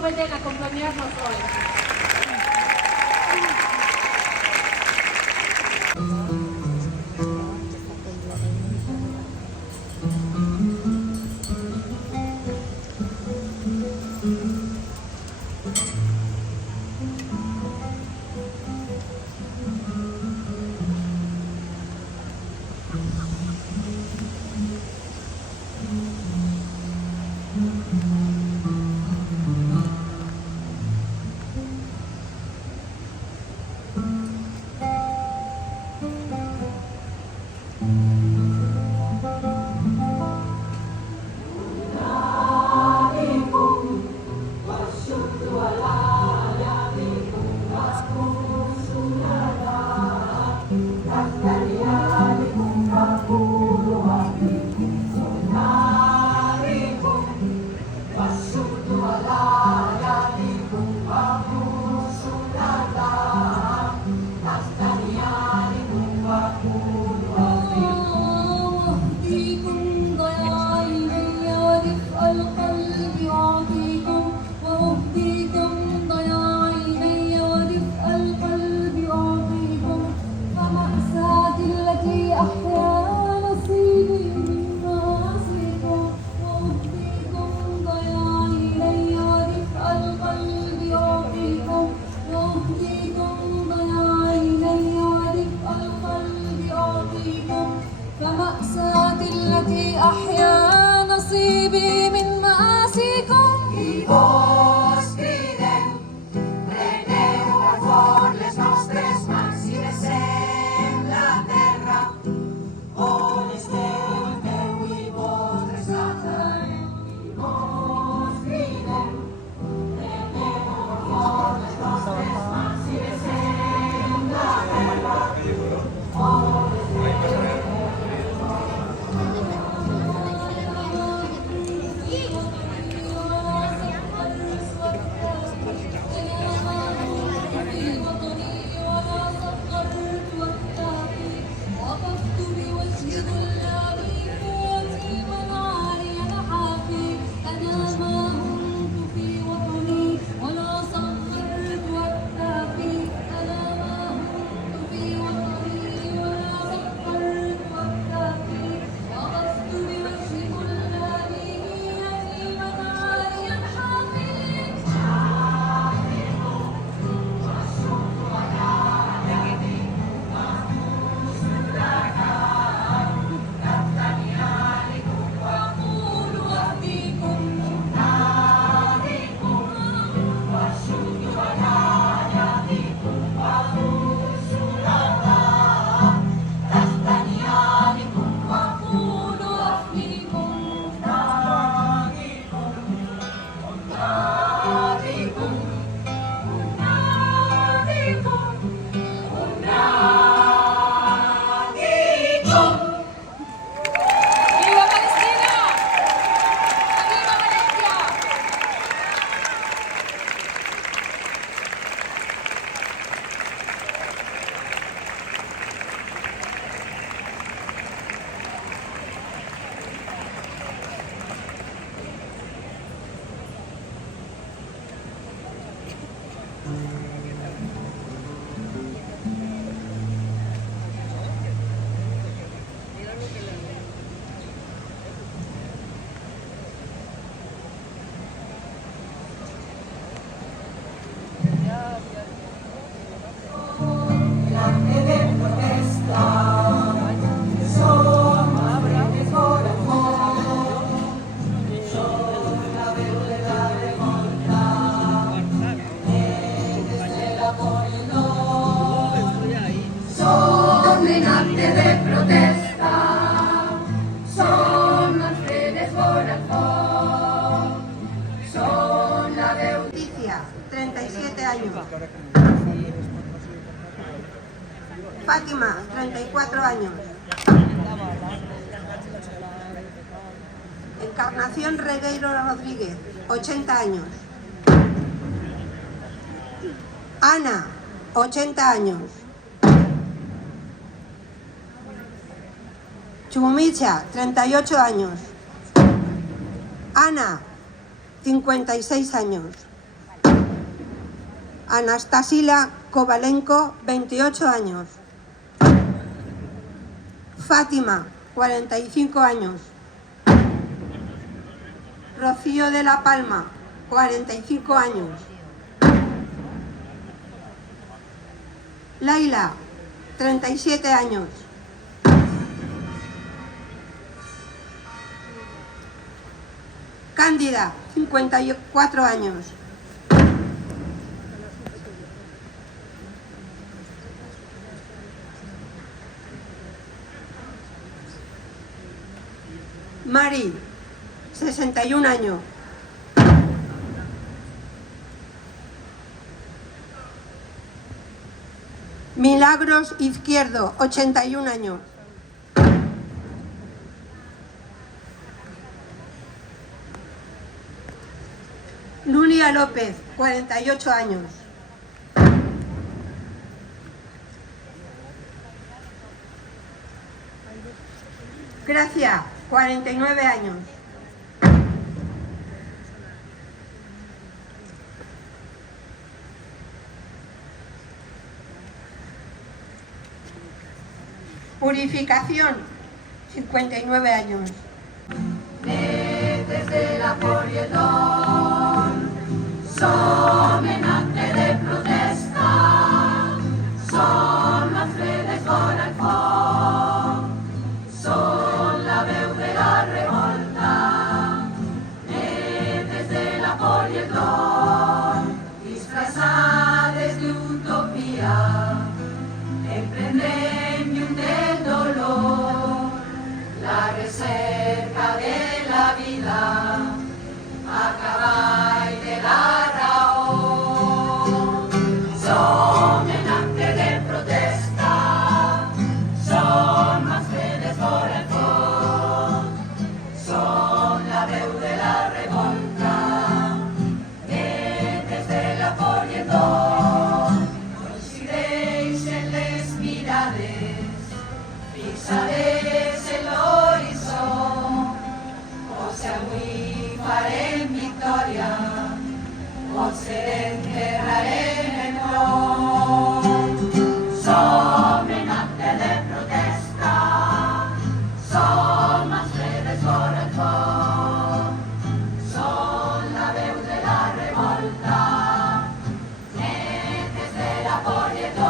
pueden acompañarnos hoy. Fátima, 34 años. Encarnación Regueiro Rodríguez, 80 años. Ana, 80 años. Chumicha, 38 años. Ana, 56 años. Anastasila Kovalenko, 28 años. Fátima, 45 años. Rocío de la Palma, 45 años. Laila, 37 años. Cándida, 54 años. Mari, 61 años. Milagros Izquierdo, 81 años. Nuria López, 48 años. Gracia, 49 años. Purificación, 59 años. Desde la Polledón, som en acte de protesta, som les fredes fora el foc, som la veu de la revolta. Desde la Polledón, disfrazades d'utopia, emprendrem llum del dolor, la recerca de la vida, a cavall de la raó. Som en acte de protesta, som els fredes fora el foc, som la veu de la revolta, que des de la Polledón coincideixen les mirades, fixades en l'horitzó. Si avui farem victòria, potser enterrarem el plom. Som en acte de protesta, som els fredes fora el foc, som la veu de la revolta, netes de la Polledón.